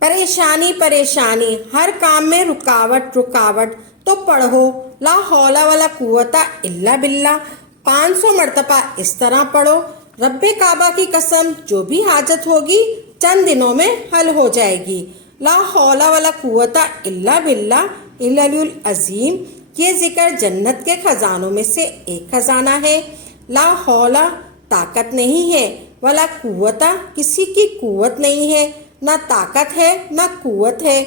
परेशानी परेशानी, हर काम में रुकावट रुकावट, तो पढ़ो ला हौला वाला कुव्वता इल्ला बिल्ला 500 मरतबा इस तरह पढ़ो। रब्बे काबा की कसम, जो भी हाजत होगी चंद दिनों में हल हो जाएगी। ला हौला वाला कुव्वता इल्ला बिल्ला इल्लल अजीम, ये जिक्र जन्नत के खजानों में से एक खजाना है। ला हौला ताकत नहीं है, वाला कुव्वता किसी की कुव्वत नहीं है, ना ताकत है ना कुव्वत है।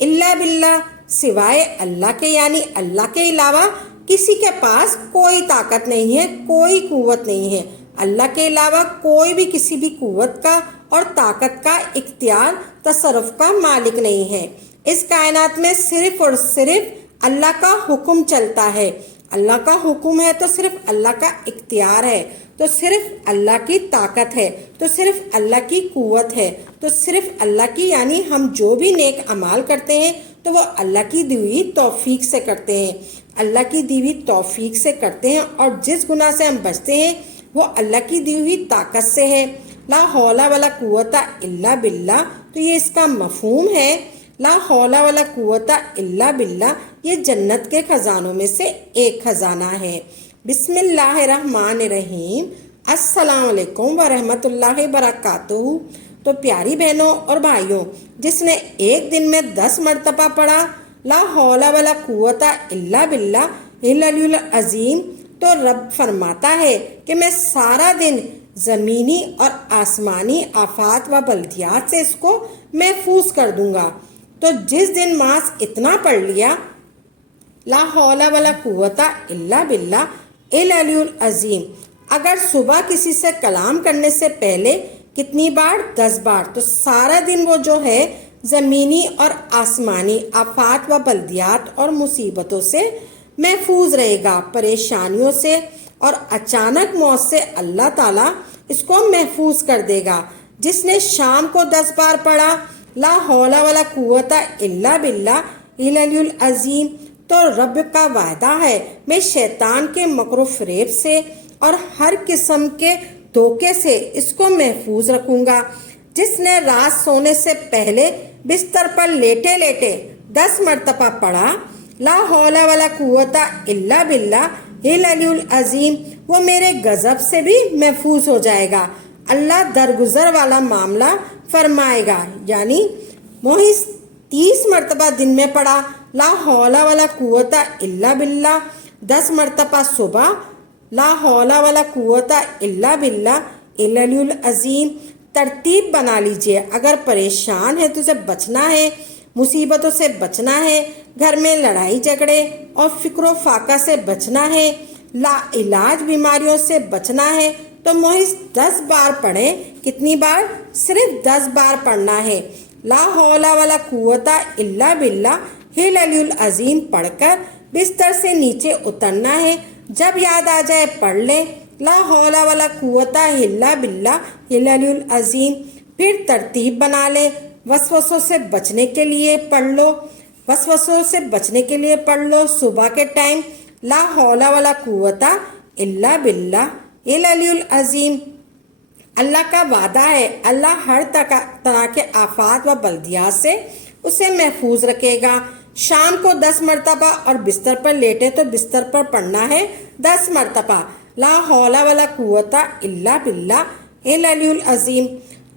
इल्ला बिल्ला, सिवाय अल्लाह के यानी अल्लाह के अलावा किसी के पास कोई ताकत नहीं है, कोई कुव्वत नहीं है। अल्लाह के अलावा कोई भी किसी भी कुव्वत का और ताकत का इख्तियार तसर्रुफ का मालिक नहीं है। इस कायनात में सिर्फ और सिर्फ अल्लाह का हुक्म चलता है। अल्लाह का हुक्म है तो सिर्फ अल्लाह का इख्तियार है, तो सिर्फ अल्लाह की ताकत है, तो सिर्फ अल्लाह की कुव्वत है, तो सिर्फ अल्लाह की यानी हम जो भी नेक अमाल करते हैं तो वो अल्लाह की दी हुई तौफीक से करते हैं, अल्लाह की दी हुई तौफीक से करते हैं। और जिस गुनाह से हम बचते हैं वो अल्लाह की दी हुई ताकत से है। ला हौला वाला कुव्वता इल्ला बिल्ला, तो ये इसका मफहूम है। ला हौला वाला कुव्वता इल्ला बिल्ला ये जन्नत के खजानों में से एक खजाना है। बिस्मिल्लाहिर्रहमानिर्रहीम, अस्सलाम वालेकुम व रहमतुल्लाहि बरकातुहू। तो प्यारी बहनों और भाइयों, जिसने एक दिन में 10 मरतबा पढ़ा ला हौला वाला कुव्वता इल्ला बिल्ला इल्लल अजीम, तो रब फरमाता है कि मैं सारा दिन ज़मीनी और आसमानी आफात व बल्दियात से इसको महफूज कर दूंगा। तो जिस दिन मास इतना पढ़ लिया ला हौला वाला कुव्वता इल्ला बिल्ला इल्लल अजीम, अगर सुबह किसी से कलाम करने से पहले कितनी बार? 10 बार। तो सारा दिन वो जो है ज़मीनी और आसमानी आफात व बल्दियात और मुसीबतों से महफूज रहेगा, परेशानियों से और अचानक मौत से अल्लाह ताला इसको महफूज कर देगा। जिसने शाम को 10 बार पढ़ा ला हौला वाला कुव्वता इल्ला बिल्ला इल्लल अजीम, तो रब का वायदा है मैं शैतान के मकरो फरेब से और हर किस्म के धोखे से इसको महफूज रखूंगा। जिसने रात सोने से पहले बिस्तर पर लेटे लेटे 10 मरतबा पढ़ा ला हौला वाला कुव्वता इल्ला बिल्ला इल्लल अजीम, वो मेरे गजब से भी महफूज हो जाएगा। अल्लाह दरगुजर वाला मामला फरमाएगा। यानी मोहिस 30 मरतबा दिन में पढ़ा ला हौला वाला कुव्वता इल्ला बिल्ला, 10 मरतबा सुबह ला हौला वाला कुव्वता इल्ला बिल्ला इल्लल अजीम। तरतीब बना लीजिए। अगर परेशान है तो उसे बचना है, मुसीबतों से बचना है, घर में लड़ाई झगड़े और फिक्रो फाका से बचना है, ला इलाज बीमारियों से बचना है, तो मोहिस 10 बार पढ़ें। कितनी बार? सिर्फ 10 बार पढ़ना है। ला हौला वाला कुव्वता इल्ला बिल्ला इल्लल अजीम पढ़कर बिस्तर से नीचे उतरना है। जब याद आ जाए पढ़ ले ला हौला वाला कुव्वता इल्ला बिल्ला इल्लल अजीम। फिर तरतीब बना ले। वसवसों से बचने के लिए पढ़ लो, वसवसों से बचने के लिए पढ़ लो। सुबह के टाइम ला हौला वाला कुव्वता इल्ला बिल्ला इल्लल अजीम। अल्लाह का वादा है, अल्लाह हर तरह के आफात व बल्दियात से उसे महफूज रखेगा। शाम को 10 मरतबा और बिस्तर पर लेटे तो बिस्तर पर पढ़ना है 10 मरतबा ला हौला वाला कुव्वता इल्ला बिल्ला इल्लल अजीम।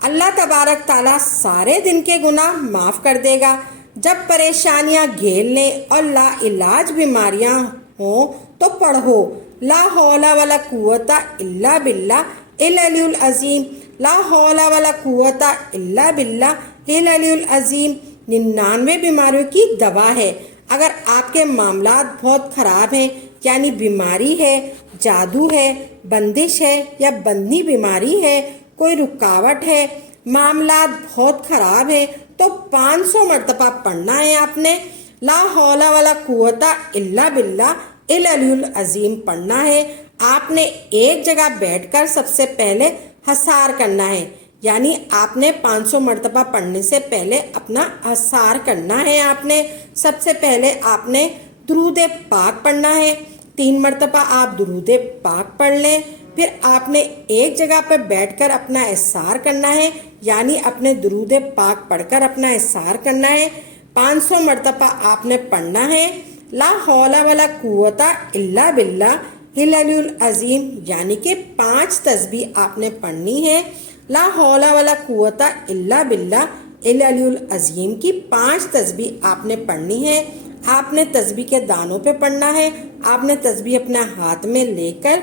अल्लाह तबारक ताला सारे दिन के गुनाह माफ़ कर देगा। जब परेशानियां घेर लें और ला इलाज बीमारियां हों तो पढ़ो ला हौला वाला कुव्वता इल्ला बिल्ला इल्लल अजीम। ला हौला वाला कुव्वता इल्ला बिल्ला इल्लल अजीम 99 बीमारियों की दवा है। अगर आपके मामलात बहुत ख़राब हैं, यानी बीमारी है, जादू है, बंदिश है या बंदी बीमारी है, कोई रुकावट है, मामलात बहुत ख़राब है, तो 500 मरतबा पढ़ना है आपने। ला हौला वाला कुव्वता इल्ला बिल्ला इल्लल अजीम पढ़ना है। आपने एक जगह बैठकर सबसे पहले हसार करना है, यानी आपने 500 मरतबा पढ़ने से पहले अपना हसार करना है। आपने सबसे पहले आपने दुरूद पाक पढ़ना है। 3 मरतबा आप दुरूद पाक पढ़ लें। फिर आपने एक जगह पर बैठकर अपना इस्सार करना है, یعنی اپنے درود پاک پڑھ کر اپنا احسار کرنا ہے۔ 500 مرتبہ آپ نے پڑھنا ہے لا حول ولا قوت الا باللہ العلی العظیم، یعنی کہ 5 تسبیح آپ نے پڑھنی ہے۔ لا حول ولا قوت الا باللہ العلی العظیم کی 5 تسبیح آپ نے پڑھنی ہے۔ آپ نے تسبیح کے دانوں پہ پڑھنا ہے، آپ نے تسبیح اپنے ہاتھ میں لے کر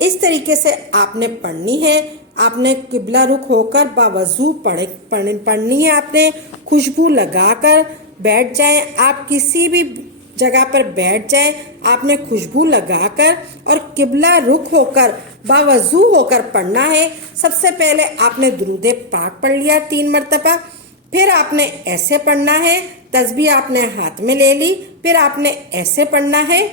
اس طریقے سے آپ نے پڑھنی ہے۔ آپ نے قبلہ رخ ہو کر باوضو پڑھنی ہے، آپ نے خوشبو لگا کر بیٹھ جائیں، آپ کسی بھی جگہ پر بیٹھ جائیں، آپ نے خوشبو لگا کر اور قبلہ رخ ہو کر باوضو ہو کر پڑھنا ہے۔ سب سے پہلے آپ نے درود پاک پڑھ لیا 3 مرتبہ، پھر آپ نے ایسے پڑھنا ہے، تسبیح آپ نے ہاتھ میں لے لی، پھر آپ نے ایسے پڑھنا ہے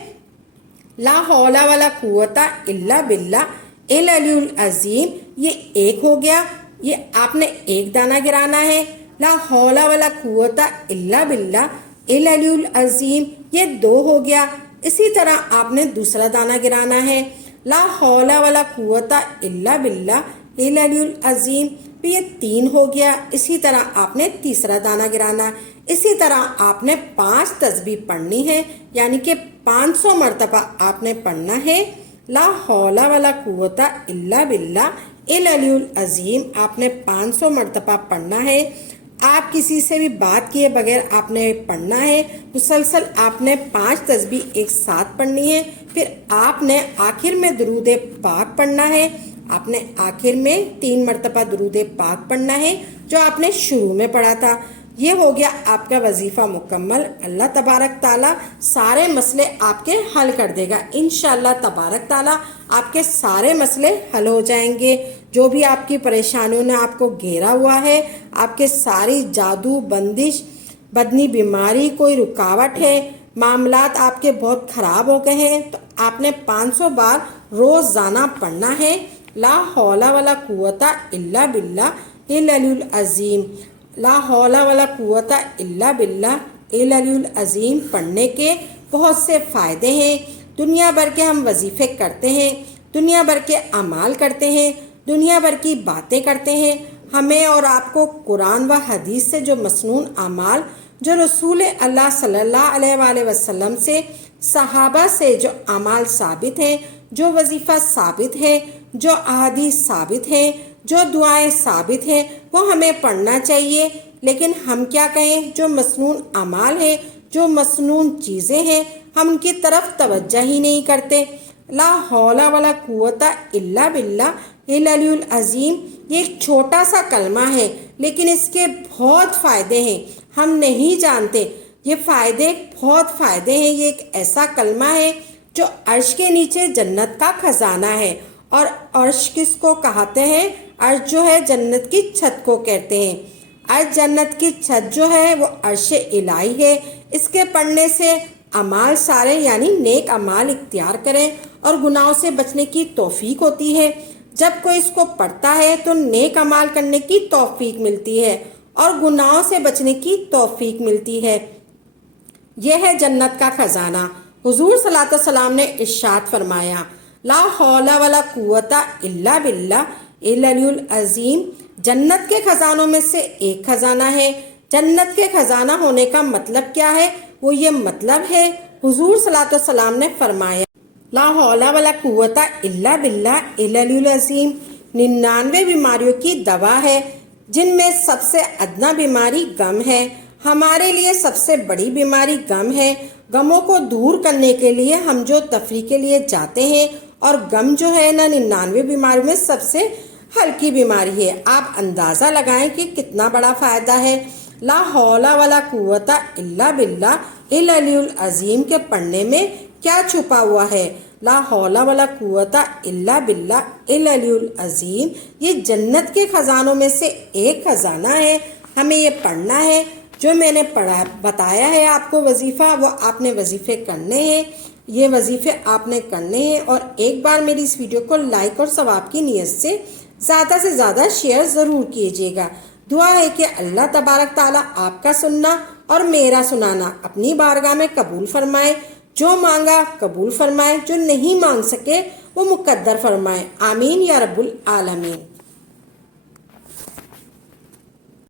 لا حول ولا قوت الا باللہ العلی العظیم، یہ 1 ہو گیا، یہ آپ نے 1 دانہ گرانا ہے۔ لا حول ولا قوت الا باللہ العلی العظیم، یہ 2 ہو گیا۔ اسی طرح آپ نے دوسرا دانہ گرانا ہے لا حول ولا قوت الا باللہ العلی العظیم، یہ 3 ہو گیا۔ اسی طرح آپ نے تیسرا دانہ گرانا، اسی طرح آپ نے 5 تسبیح پڑھنی ہے، یعنی کہ 500 مرتبہ آپ نے پڑھنا ہے لا حول ولا قوت الا باللہ العلی العظیم، آپ نے 500 مرتبہ پڑھنا ہے۔ آپ کسی سے بھی بات کیے بغیر آپ نے پڑھنا ہے، مسلسل آپ نے 5 تسبیح ایک ساتھ پڑھنی ہے۔ پھر آپ نے آخر میں درود پاک پڑھنا ہے، آپ نے آخر میں 3 مرتبہ درود پاک پڑھنا ہے جو آپ نے شروع میں پڑھا تھا۔ یہ ہو گیا آپ کا وظیفہ مکمل۔ اللہ تبارک تعالیٰ سارے مسئلے آپ کے حل کر دے گا، انشاءاللہ تبارک تعالیٰ آپ کے سارے مسئلے حل ہو جائیں گے۔ جو بھی آپ کی پریشانیوں نے آپ کو گھیرا ہوا ہے، آپ کے ساری جادو بندش بدنی بیماری کوئی رکاوٹ ہے، معاملات آپ کے بہت خراب ہو گئے ہیں، تو آپ نے 500 بار روزانہ پڑھنا ہے لا حول ولا قوت الا باللہ العلی العظیم۔ لا حول ولا قوت الا باللہ العلی العظیم پڑھنے کے بہت سے فائدے ہیں۔ دنیا بھر کے ہم وظیفے کرتے ہیں، دنیا بھر کے اعمال کرتے ہیں، دنیا بھر کی باتیں کرتے ہیں۔ ہمیں اور آپ کو قرآن و حدیث سے جو مسنون اعمال، جو رسول اللہ صلی اللہ علیہ وآلہ وسلم سے، صحابہ سے جو اعمال ثابت ہیں، جو وظیفہ ثابت ہے، جو احادیث ثابت ہیں، جو دعائیں ثابت ہیں، وہ ہمیں پڑھنا چاہیے۔ لیکن ہم کیا کہیں، جو مسنون اعمال ہیں، جو مسنون چیزیں ہیں، ہم ان کی طرف توجہ ہی نہیں کرتے۔ لا حول ولا قوت الا باللہ العلی العظیم یہ ایک چھوٹا سا کلمہ ہے، لیکن اس کے بہت فائدے ہیں، ہم نہیں جانتے۔ یہ فائدے بہت فائدے ہیں۔ یہ ایک ایسا کلمہ ہے جو عرش کے نیچے جنت کا خزانہ ہے، اور عرش کس کو کہتے ہیں؟ عرش جو ہے جنت کی چھت کو کہتے ہیں۔ عرش جنت کی چھت جو ہے وہ عرش الہی ہے۔ اس کے پڑھنے سے اعمال سارے یعنی نیک اعمال اختیار کریں اور گناہوں سے بچنے کی توفیق ہوتی ہے۔ جب کوئی اس کو پڑھتا ہے تو نیک اعمال کرنے کی توفیق ملتی ہے اور گناہوں سے بچنے کی توفیق ملتی ہے۔ یہ ہے جنت کا خزانہ۔ حضور صلی اللہ علیہ وسلم نے ارشاد فرمایا لا حول ولا قوت الا باللہ العلی العظیم جنت کے خزانوں میں سے ایک خزانہ ہے۔ جنت کے خزانہ ہونے کا مطلب کیا ہے؟ وہ یہ مطلب ہے، حضور صلی اللہ علیہ وسلم نے فرمایا لا حول ولا قوت الا باللہ العلی العظیم 99 بیماریوں کی دوا ہے، جن میں سب سے ادنا بیماری غم ہے۔ ہمارے لیے سب سے بڑی بیماری غم ہے۔ غموں کو دور کرنے کے لیے ہم جو تفریح کے لیے جاتے ہیں، اور غم جو ہے نا 99 بیماریوں میں سب سے ہلکی بیماری ہے۔ آپ اندازہ لگائیں کہ کتنا بڑا فائدہ ہے۔ لا حول ولا قوت الا باللہ العلی العظیم کے پڑھنے میں کیا چھپا ہوا ہے؟ لا حول ولا قوت الا باللہ العلی العظیم یہ جنت کے خزانوں میں سے ایک خزانہ ہے۔ ہمیں یہ پڑھنا ہے۔ جو میں نے بتایا ہے آپ کو وظیفہ، وہ آپ نے وظیفے کرنے ہیں۔ یہ وظیفے آپ نے کرنے ہیں، اور ایک بار میری اس ویڈیو کو لائک اور ثواب کی نیت سے زیادہ شیئر ضرور کیجیے گا۔ دعا ہے کہ اللہ تبارک تعالیٰ آپ کا سننا اور میرا سنانا اپنی بارگاہ میں قبول فرمائے۔ جو مانگا قبول فرمائے، جو نہیں مانگ سکے وہ مقدر فرمائے۔ آمین یا رب العالمین۔